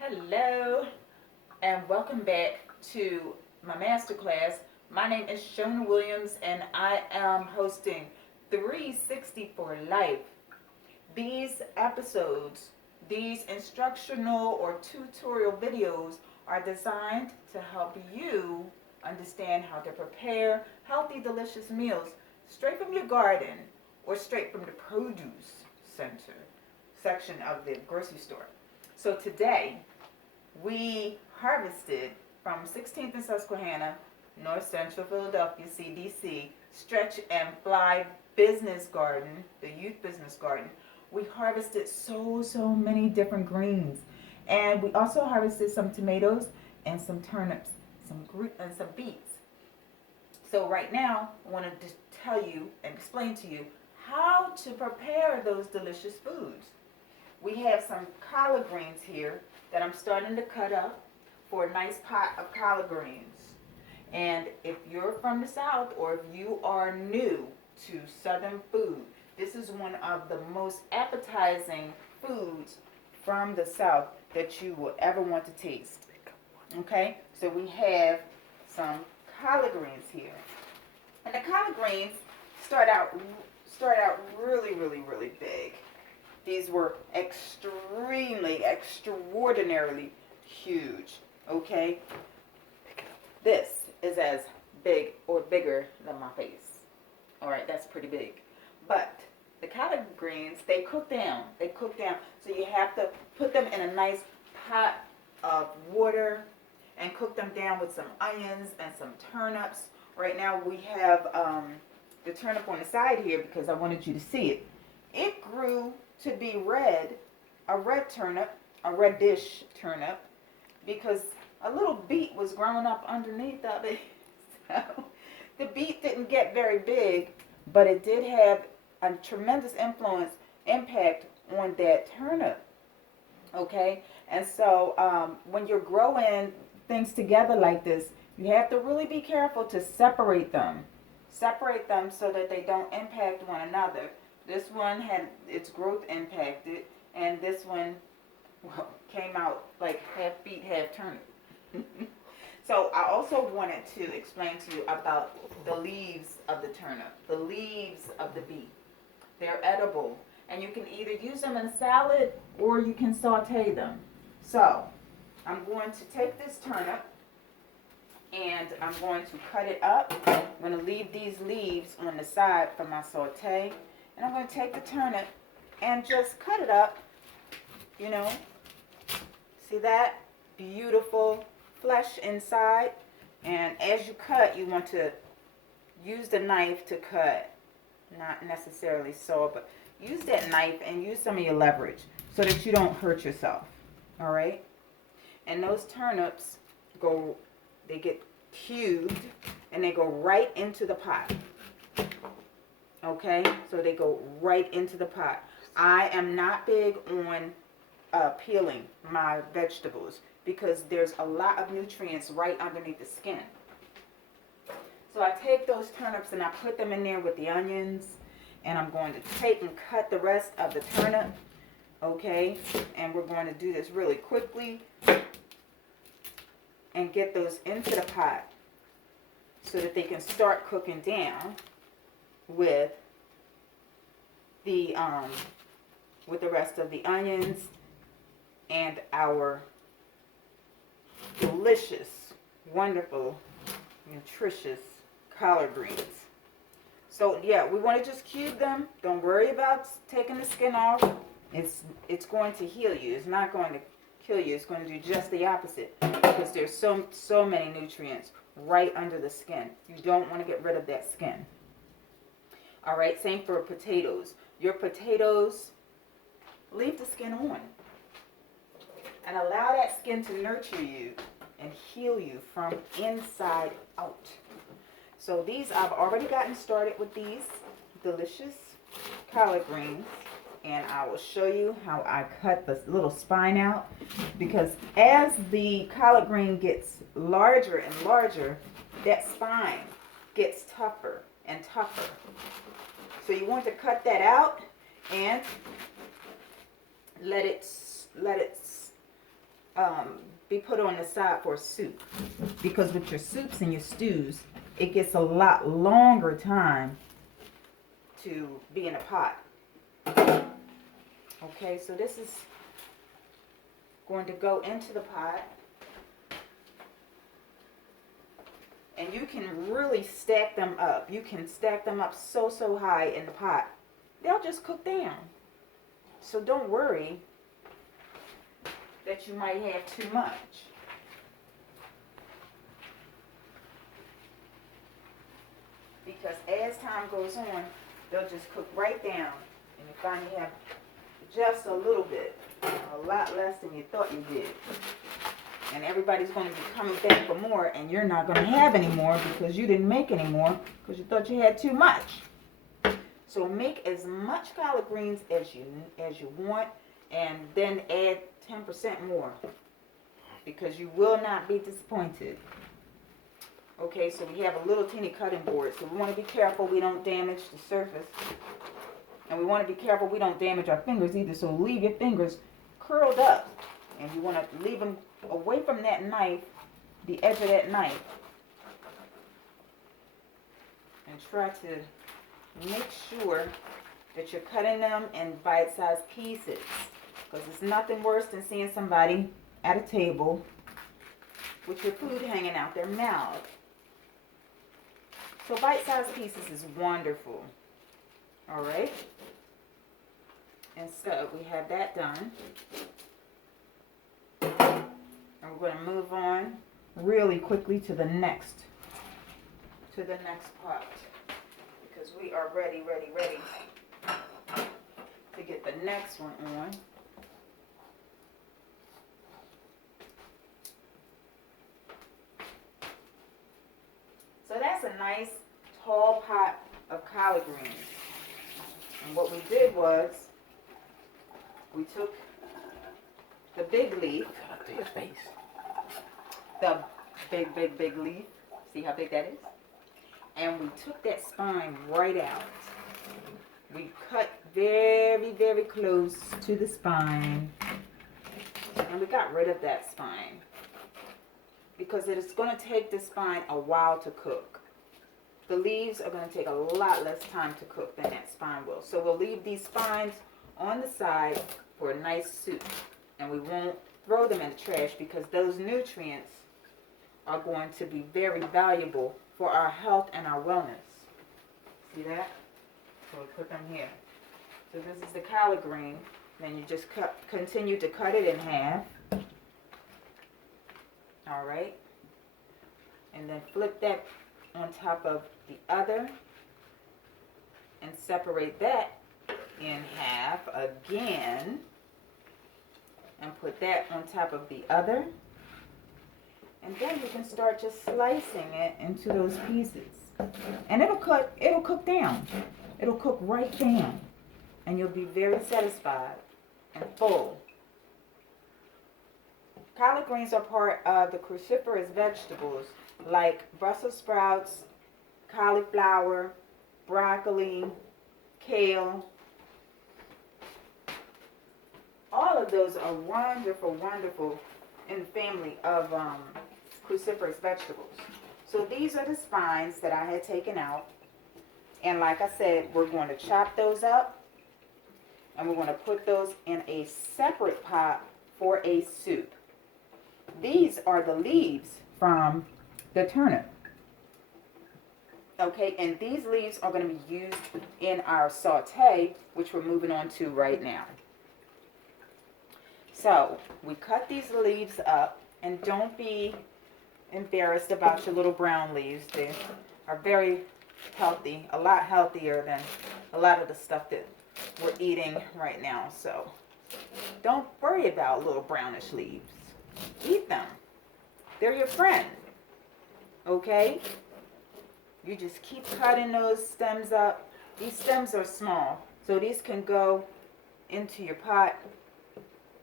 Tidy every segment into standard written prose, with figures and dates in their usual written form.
Hello and welcome back to my masterclass. My name is Shona Williams and I am hosting 360 for Life. These episodes, these instructional or tutorial videos are designed to help you understand how to prepare healthy, delicious meals straight from your garden or straight from the produce section of the grocery store. So today, we harvested from 16th and Susquehanna, North Central Philadelphia, CDC, Stretch and Fly Business Garden, the youth business garden. We harvested so many different greens. And we also harvested some tomatoes and some turnips, and some beets. So right now, I want to just tell you and explain to you how to prepare those delicious foods. We have some collard greens here that I'm starting to cut up for a nice pot of collard greens. And if you're from the South or if you are new to Southern food, this is one of the most appetizing foods from the South that you will ever want to taste. Okay, so we have some collard greens here. And the collard greens start out really big. These were extraordinarily huge, okay? This is as big or bigger than my face. All right, that's pretty big. But the collard greens, they cook down. So you have to put them in a nice pot of water and cook them down with some onions and some turnips. Right now we have the turnip on the side here because I wanted you to see it. It grew to be a red turnip, a reddish turnip, because a little beet was growing up underneath of it. So the beet didn't get very big, but it did have a tremendous impact on that turnip. Okay, and so when you're growing things together like this, you have to really be careful to separate them so that they don't impact one another. This one had its growth impacted, and this one, well, came out like half beet, half turnip. So I also wanted to explain to you about the leaves of the turnip, the leaves of the beet. They're edible, and you can either use them in a salad or you can saute them. So I'm going to take this turnip and I'm going to cut it up. I'm going to leave these leaves on the side for my saute. And I'm going to take the turnip and just cut it up, you know. See that? Beautiful flesh inside. And as you cut, you want to use the knife to cut. Not necessarily saw, but use that knife and use some of your leverage so that you don't hurt yourself. All right? And those turnips they get cubed and they go right into the pot. Okay, so they go right into the pot. I am not big on peeling my vegetables because there's a lot of nutrients right underneath the skin. So I take those turnips and I put them in there with the onions, and I'm going to take and cut the rest of the turnip. Okay, and we're going to do this really quickly and get those into the pot so that they can start cooking down with the rest of the onions and our delicious, wonderful, nutritious collard greens. So yeah, we want to just cube them. Don't worry about taking the skin off. It's going to heal you. It's not going to kill you. It's going to do just the opposite because there's so many nutrients right under the skin. You don't want to get rid of that skin. All right, same for potatoes. Your potatoes, leave the skin on and allow that skin to nurture you and heal you from inside out. So these, I've already gotten started with these delicious collard greens, and I will show you how I cut the little spine out, because as the collard green gets larger and larger, that spine gets tougher and tougher. So you want to cut that out and let it be put on the side for soup. Because with your soups and your stews, it gets a lot longer time to be in a pot. Okay, so this is going to go into the pot. And you can really stack them up. You can stack them up so high in the pot. They'll just cook down. So don't worry that you might have too much. Because as time goes on, they'll just cook right down. And you find you have just a little bit, a lot less than you thought you did. And everybody's going to be coming back for more, and you're not going to have any more because you didn't make any more because you thought you had too much. So make as much collard greens as you want, and then add 10% more because you will not be disappointed. Okay, so we have a little teeny cutting board, so we want to be careful we don't damage the surface. And we want to be careful we don't damage our fingers either, so leave your fingers curled up. And you want to leave them away from that knife, the edge of that knife. And try to make sure that you're cutting them in bite-sized pieces. Because it's nothing worse than seeing somebody at a table with your food hanging out their mouth. So bite-sized pieces is wonderful. Alright? And so we have that done. And we're going to move on really quickly to the next part. Because we are ready to get the next one on. So that's a nice tall pot of collard greens. And what we did was we took the big leaf. The big leaf. See how big that is? And we took that spine right out. We cut very close to the spine. And we got rid of that spine. Because it is going to take the spine a while to cook. The leaves are going to take a lot less time to cook than that spine will. So we'll leave these spines on the side for a nice soup. And we won't throw them in the trash because those nutrients are going to be very valuable for our health and our wellness. See that? So we put them here. So this is the collard green. Then you just continue to cut it in half. Alright. And then flip that on top of the other. And separate that in half again. And put that on top of the other. And then you can start just slicing it into those pieces. And it'll cook down. It'll cook right down. And you'll be very satisfied and full. Collard greens are part of the cruciferous vegetables like Brussels sprouts, cauliflower, broccoli, kale. All of those are wonderful in the family of cruciferous vegetables. So these are the spines that I had taken out. And like I said, we're going to chop those up. And we're going to put those in a separate pot for a soup. These are the leaves from the turnip. Okay, and these leaves are going to be used in our saute, which we're moving on to right now. So, we cut these leaves up, and don't be embarrassed about your little brown leaves. They are very healthy, a lot healthier than a lot of the stuff that we're eating right now. So, don't worry about little brownish leaves. Eat them. They're your friend. Okay? You just keep cutting those stems up. These stems are small, so these can go into your pot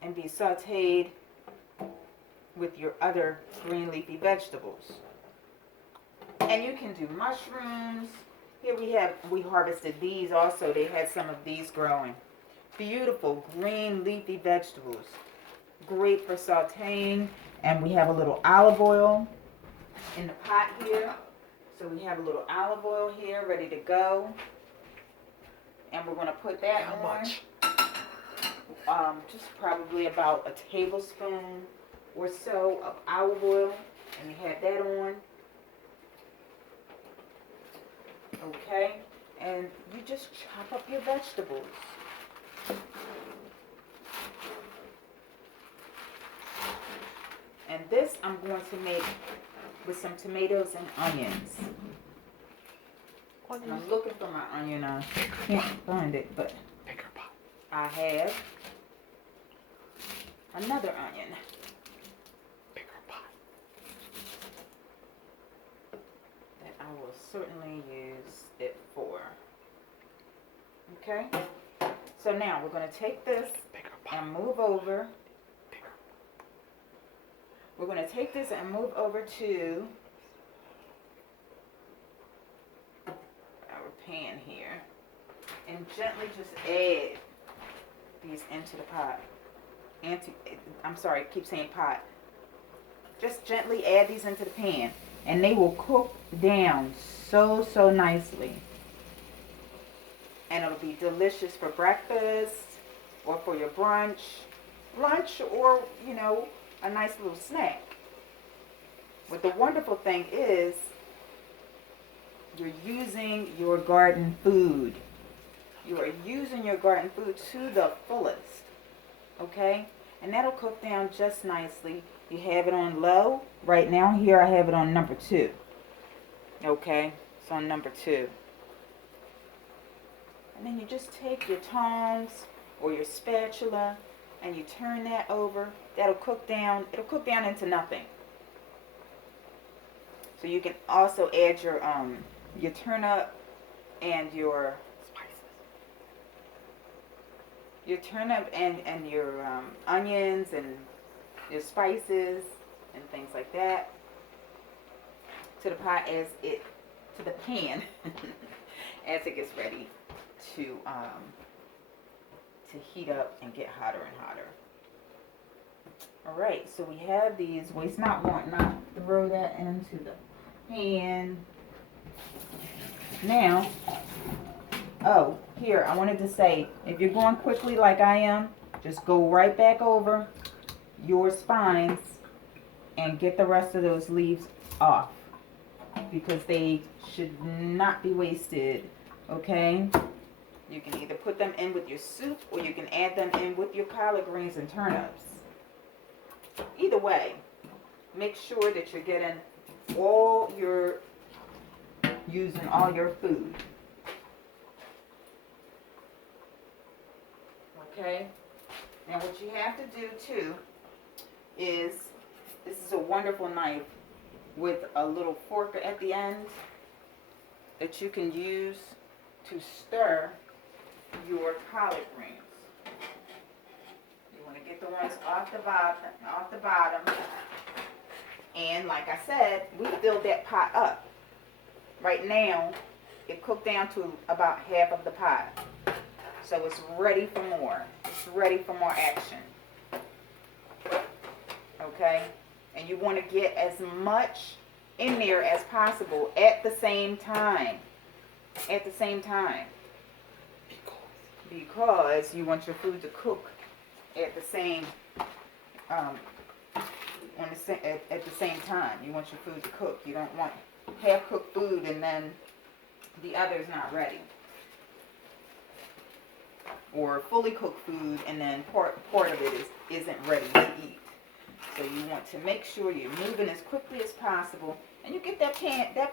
and be sauteed with your other green leafy vegetables. And you can do mushrooms. Here we harvested these also. They had some of these growing. Beautiful green leafy vegetables. great for sauteing. And we have a little olive oil in the pot here. So we have a little olive oil here ready to go. And we're going to put that on. How much? Just probably about a tablespoon or so of olive oil. And we have that on. Okay. And you just chop up your vegetables. And this I'm going to make with some tomatoes and onions. And I'm looking for my onion. I can't find it, but I have another onion. That I will certainly use it for. Okay? So now we're going to take this and move over. We're going to take this and move over to our pan here and gently just add these into the pot. I'm sorry, I keep saying pot. Just gently add these into the pan and they will cook down so nicely. And it'll be delicious for breakfast or for your brunch, lunch, or, you know, a nice little snack. But the wonderful thing is you're using your garden food. You are using your garden food to the fullest. Okay? And that'll cook down just nicely. You have it on low. Right now here I have it on number 2. Okay? It's on number 2. And then you just take your tongs or your spatula and you turn that over. That'll cook down. It'll cook down into nothing. So you can also add your turnip and your spices. Your turnip and your onions and your spices and things like that to the pot to the pan as it gets ready to heat up and get hotter and hotter. Alright, so we have these. Waste not, want not. Throw that into the pan. Now, here, I wanted to say, if you're going quickly like I am, just go right back over your spines and get the rest of those leaves off, because they should not be wasted, okay? You can either put them in with your soup or you can add them in with your collard greens and turnips. Either way, make sure that you're getting using all your food. Okay? Now what you have to do too is, this is a wonderful knife with a little fork at the end that you can use to stir your collard greens. You want to get the ones off the bottom. And like I said, we filled that pot up. Right now, it cooked down to about half of the pot. So it's ready for more. It's ready for more action. Okay? And you want to get as much in there as possible at the same time. At the same time. Because you want your food to cook at the same at the same time. You want your food to cook. You don't want half-cooked food and then the other's not ready. Or fully cooked food and then part of it isn't ready to eat. So you want to make sure you're moving as quickly as possible, and you get that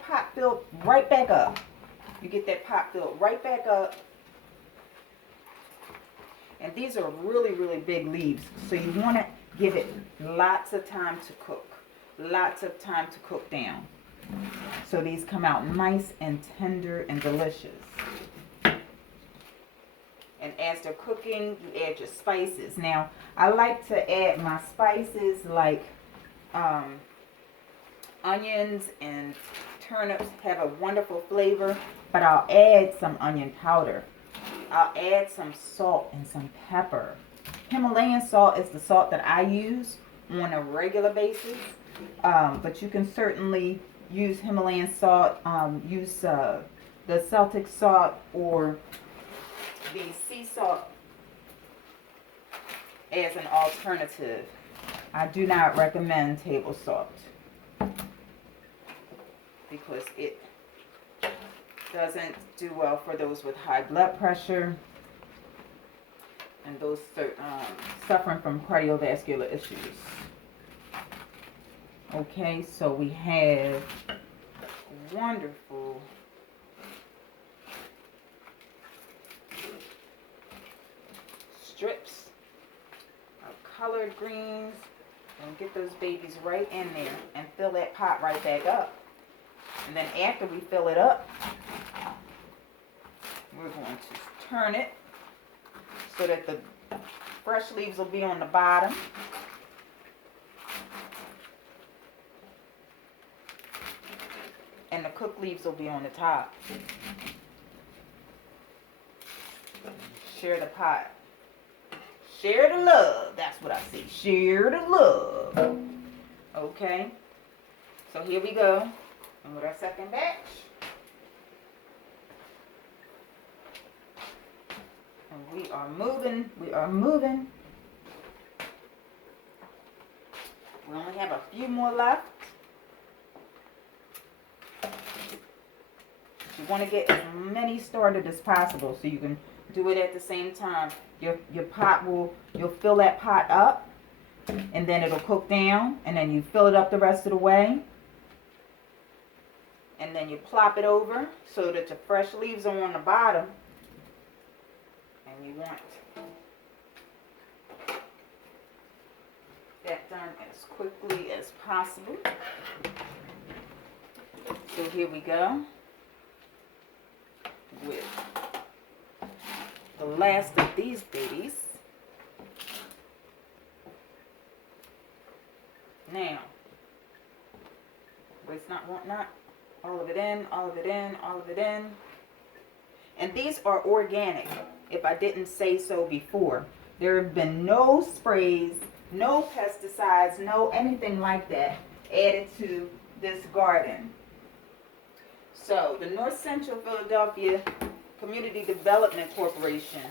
pot filled right back up. You get that pot filled right back up. And these are really, really big leaves, so you want to give it lots of time to cook. Lots of time to cook down. So these come out nice and tender and delicious. And as they're cooking, you add your spices. Now, I like to add my spices like onions and turnips have a wonderful flavor, but I'll add some onion powder. I'll add some salt and some pepper Himalayan salt is the salt that I use on a regular basis. But you can certainly use Himalayan salt, use the Celtic salt or the sea salt as an alternative. I do not recommend table salt because it doesn't do well for those with high blood pressure and those suffering from cardiovascular issues. Okay, so we have wonderful strips of collard greens, and get those babies right in there and fill that pot right back up. And then after we fill it up, we're going to turn it so that the fresh leaves will be on the bottom. And the cooked leaves will be on the top. Share the pot. Share the love. That's what I see. Share the love. Okay. So here we go. And with our second batch. And we are moving. We are moving. We only have a few more left. You want to get as many started as possible so you can do it at the same time. Your pot you'll fill that pot up and then it'll cook down, and then you fill it up the rest of the way. And then you plop it over so that the fresh leaves are on the bottom. And you want that done as quickly as possible. So here we go with the last of these babies. Now, but it's not all of it in, all of it in, all of it in. And these are organic, if I didn't say so before. There have been no sprays, no pesticides, no anything like that added to this garden. So, the North Central Philadelphia Community Development Corporation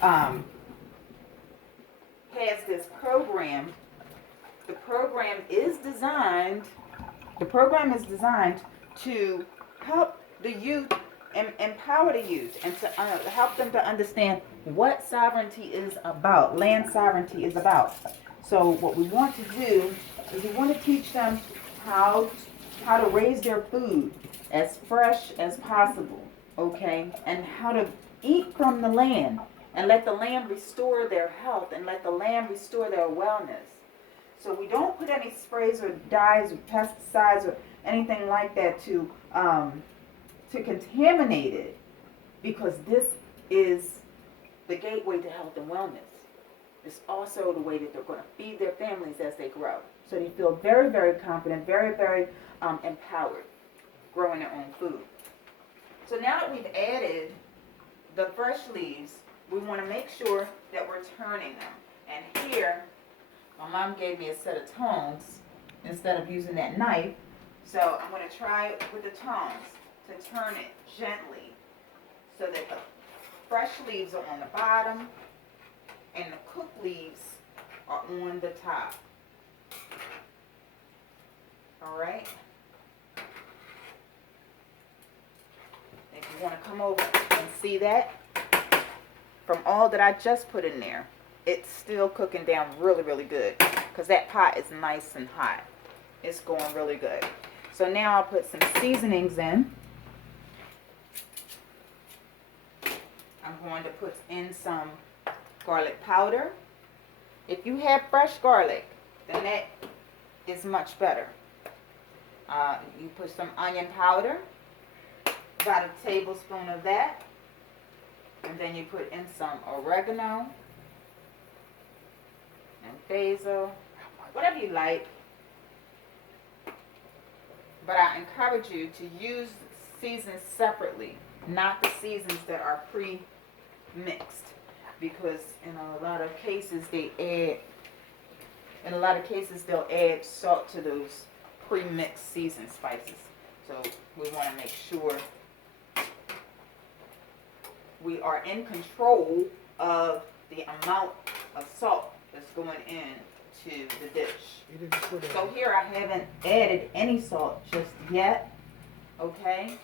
has this program. The program is designed to help the youth and empower the youth and to help them to understand what sovereignty is about, land sovereignty is about. So what we want to do is we want to teach them how to raise their food as fresh as possible, okay? And how to eat from the land and let the land restore their health and let the land restore their wellness. So we don't put any sprays or dyes or pesticides or anything like that to contaminate it, because this is the gateway to health and wellness. It's also the way that they're going to feed their families as they grow. So they feel very, very confident, very, very empowered growing their own food. So now that we've added the fresh leaves, we want to make sure that we're turning them. And here, my mom gave me a set of tongs instead of using that knife. So I'm going to try it with the tongs to turn it gently so that the fresh leaves are on the bottom and the cooked leaves are on the top. All right. If you want to come over and see that, from all that I just put in there, it's still cooking down really, really good because that pot is nice and hot. It's going really good. So now I'll put some seasonings in. I'm going to put in some garlic powder. If you have fresh garlic, then that is much better. You put some onion powder, about a tablespoon of that, and then you put in some oregano and basil, whatever you like. But I encourage you to use seasons separately, not the seasons that are pre-mixed. because in a lot of cases they'll add salt to those pre-mixed seasoned spices. So we want to make sure we are in control of the amount of salt that's going into the dish. So here I haven't added any salt just yet, okay?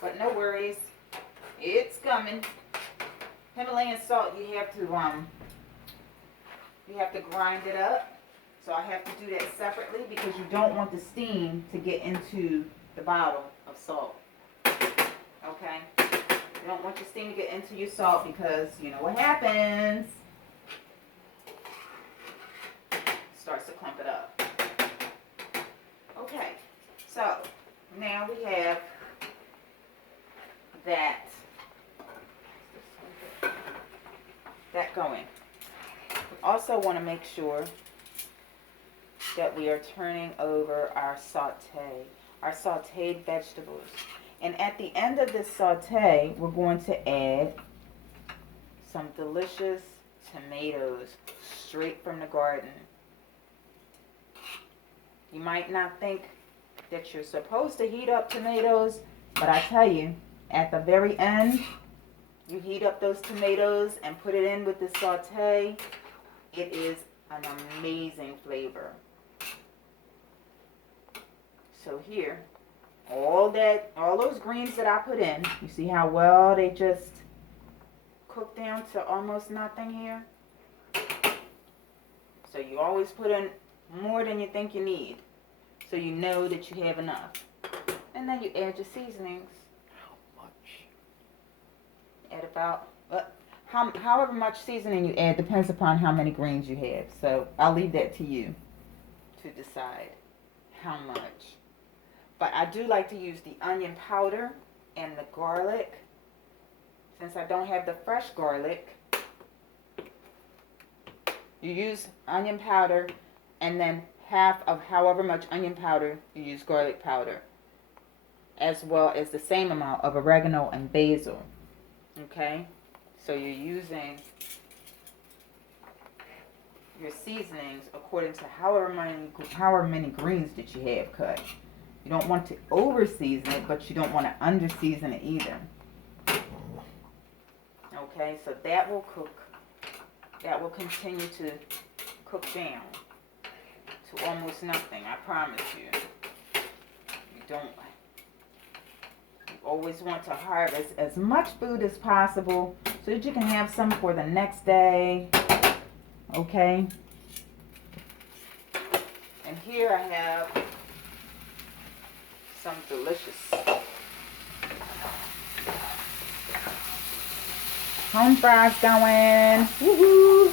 But no worries, it's coming. Himalayan salt, you have to grind it up. So I have to do that separately because you don't want the steam to get into the bottle of salt. Okay? You don't want your steam to get into your salt because you know what happens. It starts to clump it up. Okay. So now we have that going. We also want to make sure that we are turning over our sauteed vegetables. And at the end of this saute, we're going to add some delicious tomatoes straight from the garden. You might not think that you're supposed to heat up tomatoes, but I tell you, at the very end, you heat up those tomatoes and put it in with the saute. It is an amazing flavor. So here, all those greens that I put in, you see how well they just cook down to almost nothing here? So you always put in more than you think you need, so you know that you have enough. And then you add your seasonings. How much? Add about, however much seasoning you add depends upon how many greens you have. So I'll leave that to you to decide how much. But I do like to use the onion powder and the garlic. Since I don't have the fresh garlic, you use onion powder and then half of however much onion powder you use garlic powder, as well as the same amount of oregano and basil. Okay? So you're using your seasonings according to however many greens that you have cut. You don't want to over season it, but you don't want to under season it either. Okay, so that will cook. That will continue to cook down to almost nothing, I promise you. You always want to harvest as much food as possible so that you can have some for the next day. Okay? And here I have some delicious home fries going. Woohoo!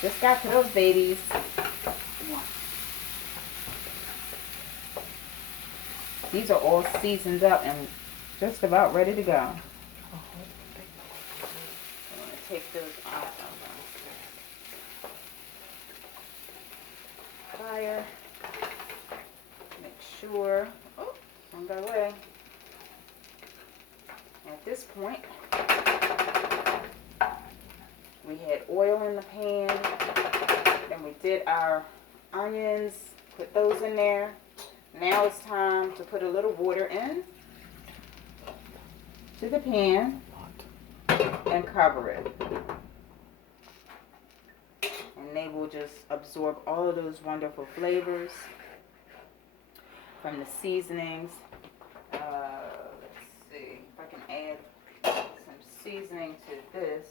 Just got to those babies. These are all seasoned up and just about ready to go. I'm going to take those out of the fire. Make sure. Oh, don't go away. At this point, we had oil in the pan. Then we did our onions, put those in there. Now it's time to put a little water in to the pan and cover it. And they will just absorb all of those wonderful flavors from the seasonings. Let's see if I can add some seasoning to this.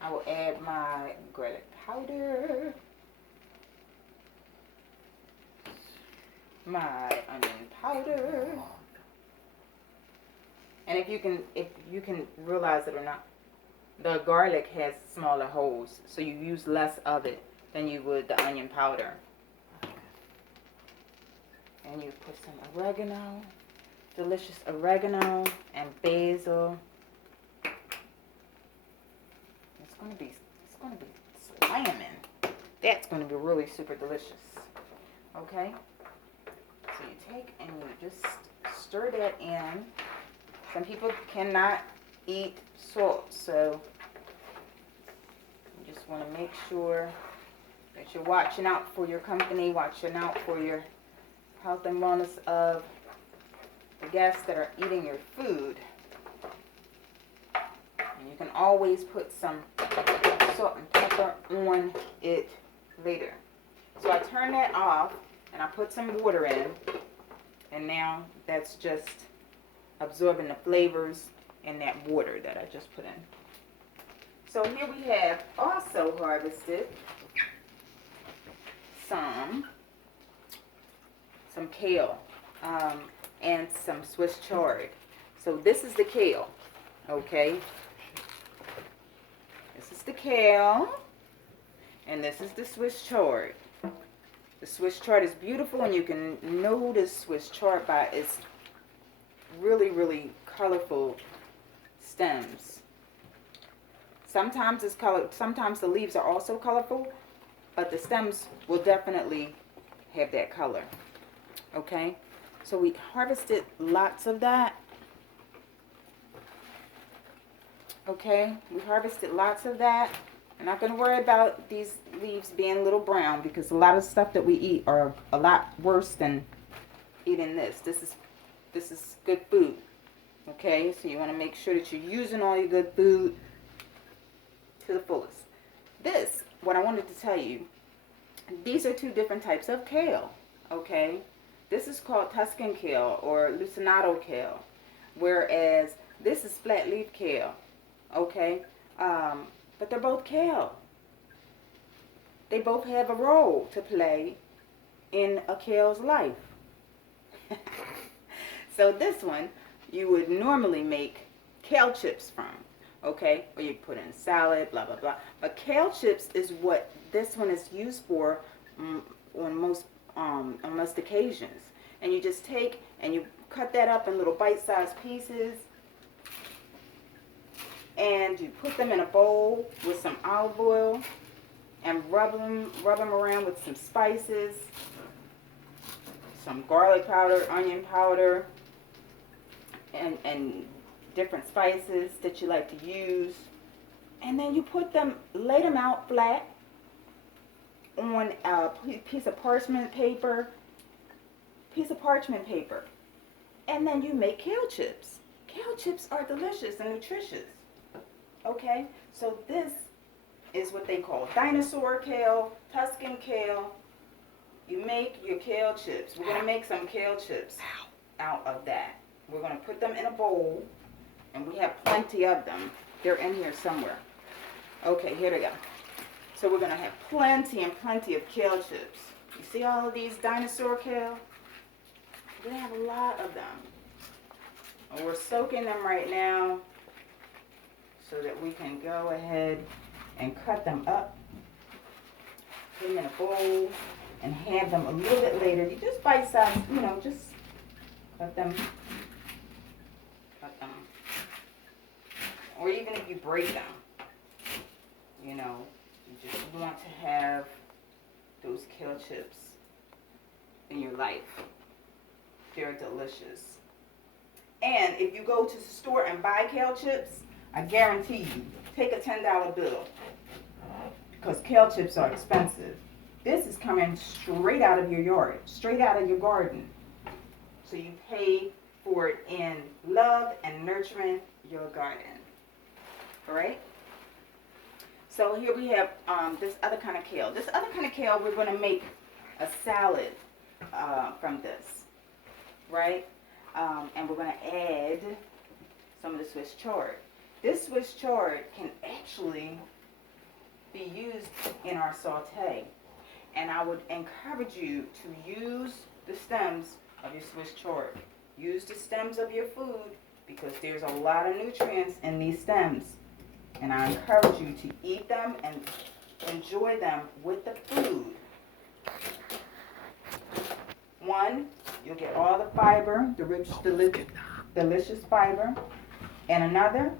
I will add my garlic powder, my onion powder, and if you can realize it or not, the garlic has smaller holes, so you use less of it than you would the onion powder. And you put some oregano, delicious oregano and basil. It's gonna be slamming. That's gonna be really super delicious. Okay. So you take and you just stir that in. Some people cannot eat salt. So you just want to make sure that you're watching out for your company, watching out for your health and wellness of the guests that are eating your food. And you can always put some salt and pepper on it later. So I turn that off and I put some water in, and now that's just absorbing the flavors in that water that I just put in. So here we have also harvested some kale and some Swiss chard. So this is the kale, okay? This is the kale, and this is the Swiss chard. The Swiss chard is beautiful, and you can know this Swiss chard by its really, really colorful stems. Sometimes it's colored, sometimes the leaves are also colorful, but the stems will definitely have that color. Okay, so we harvested lots of that. Okay, we harvested lots of that. I'm not going to worry about these leaves being a little brown, because a lot of stuff that we eat are a lot worse than eating this. This is good food. Okay, so you want to make sure that you're using all your good food to the fullest. This, what I wanted to tell you, these are two different types of kale. Okay, this is called Tuscan kale or Lacinato kale, whereas this is flat leaf kale. Okay, but they're both kale. They both have a role to play in a kale's life. So this one you would normally make kale chips from, okay? Or you put in salad, blah, blah, blah. But kale chips is what this one is used for on most occasions. And you just take and you cut that up in little bite-sized pieces, and you put them in a bowl with some olive oil and rub them around with some spices, some garlic powder, onion powder, and different spices that you like to use. And then you lay them out flat on a piece of parchment paper, and then you make kale chips. Kale chips are delicious and nutritious. Okay, so this is what they call dinosaur kale, Tuscan kale. You make your kale chips. We're going to make some kale chips out of that. We're going to put them in a bowl, and we have plenty of them. They're in here somewhere. Okay, here they go. So we're going to have plenty and plenty of kale chips. You see all of these dinosaur kale? We have a lot of them. And we're soaking them right now so that we can go ahead and cut them up, put them in a bowl, and have them a little bit later. You just bite size, just cut them. Or even if you break them, you just want to have those kale chips in your life. They're delicious. And if you go to the store and buy kale chips, I guarantee you, take a $10 bill, because kale chips are expensive. This is coming straight out of your yard, straight out of your garden. So you pay for it in love and nurturing your garden. All right? So here we have this other kind of kale. This other kind of kale, we're going to make a salad from this, right? And we're going to add some of the Swiss chard. This Swiss chard can actually be used in our saute. And I would encourage you to use the stems of your Swiss chard. Use the stems of your food, because there's a lot of nutrients in these stems. And I encourage you to eat them and enjoy them with the food. One, you'll get all the fiber, the rich, delicious fiber. And another,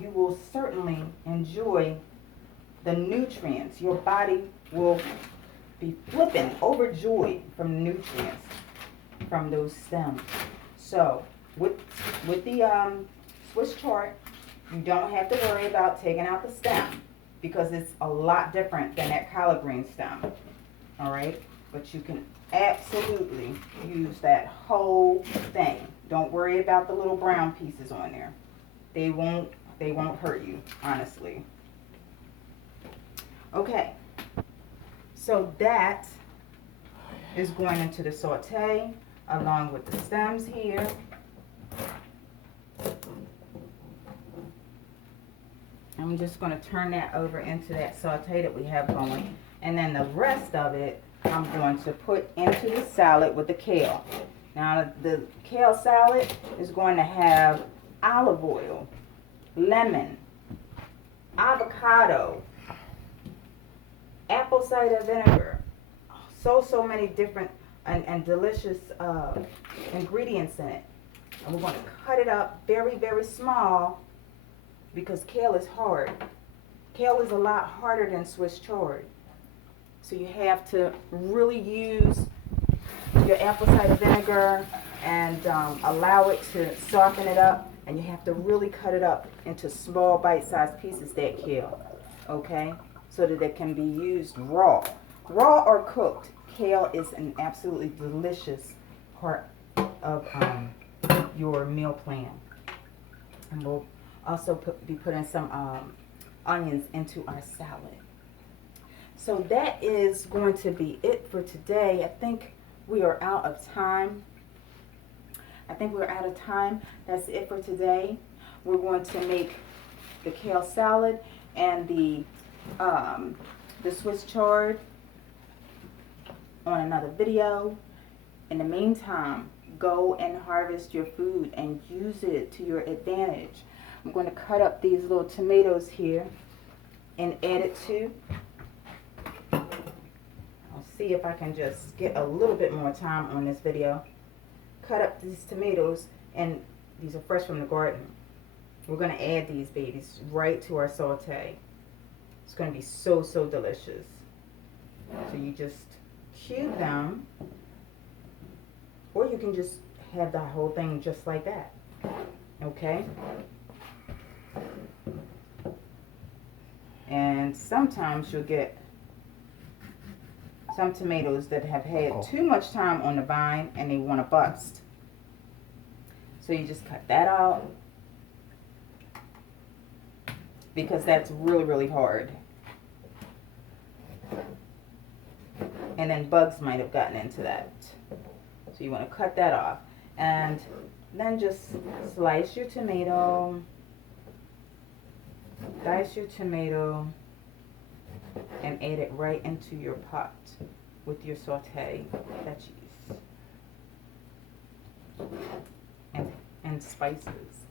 you will certainly enjoy the nutrients. Your body will be flipping, overjoyed from nutrients from those stems. So with the Swiss chard, you don't have to worry about taking out the stem because it's a lot different than that collard green stem. All right, but you can absolutely use that whole thing. Don't worry about the little brown pieces on there. They won't hurt you, honestly. Okay, so that is going into the saute along with the stems here. I'm just going to turn that over into that saute that we have going. And then the rest of it, I'm going to put into the salad with the kale. Now, the kale salad is going to have olive oil, lemon, avocado, apple cider vinegar, so many different and delicious ingredients in it. And we're going to cut it up very, very small because kale is hard. Kale is a lot harder than Swiss chard. So you have to really use your apple cider vinegar and allow it to soften it up. And you have to really cut it up into small bite-sized pieces, that kale, okay? So that it can be used raw. Raw or cooked, kale is an absolutely delicious part of your meal plan. And we'll also be putting some onions into our salad. So that is going to be it for today. I think we are out of time. That's it for today. We're going to make the kale salad and the Swiss chard on another video. In the meantime, go and harvest your food and use it to your advantage. I'm going to cut up these little tomatoes here and add it to. I'll see if I can just get a little bit more time on this video. Cut up these tomatoes, and these are fresh from the garden. We're going to add these babies right to our saute. It's going to be so delicious. So you just cube them, or you can just have the whole thing just like that. Okay? And sometimes you'll get some tomatoes that have had too much time on the vine and they want to bust. So you just cut that out because that's really hard. And then bugs might have gotten into that. So you want to cut that off. And then just slice your tomato. Dice your tomato and add it right into your pot with your saute that you use. And spices.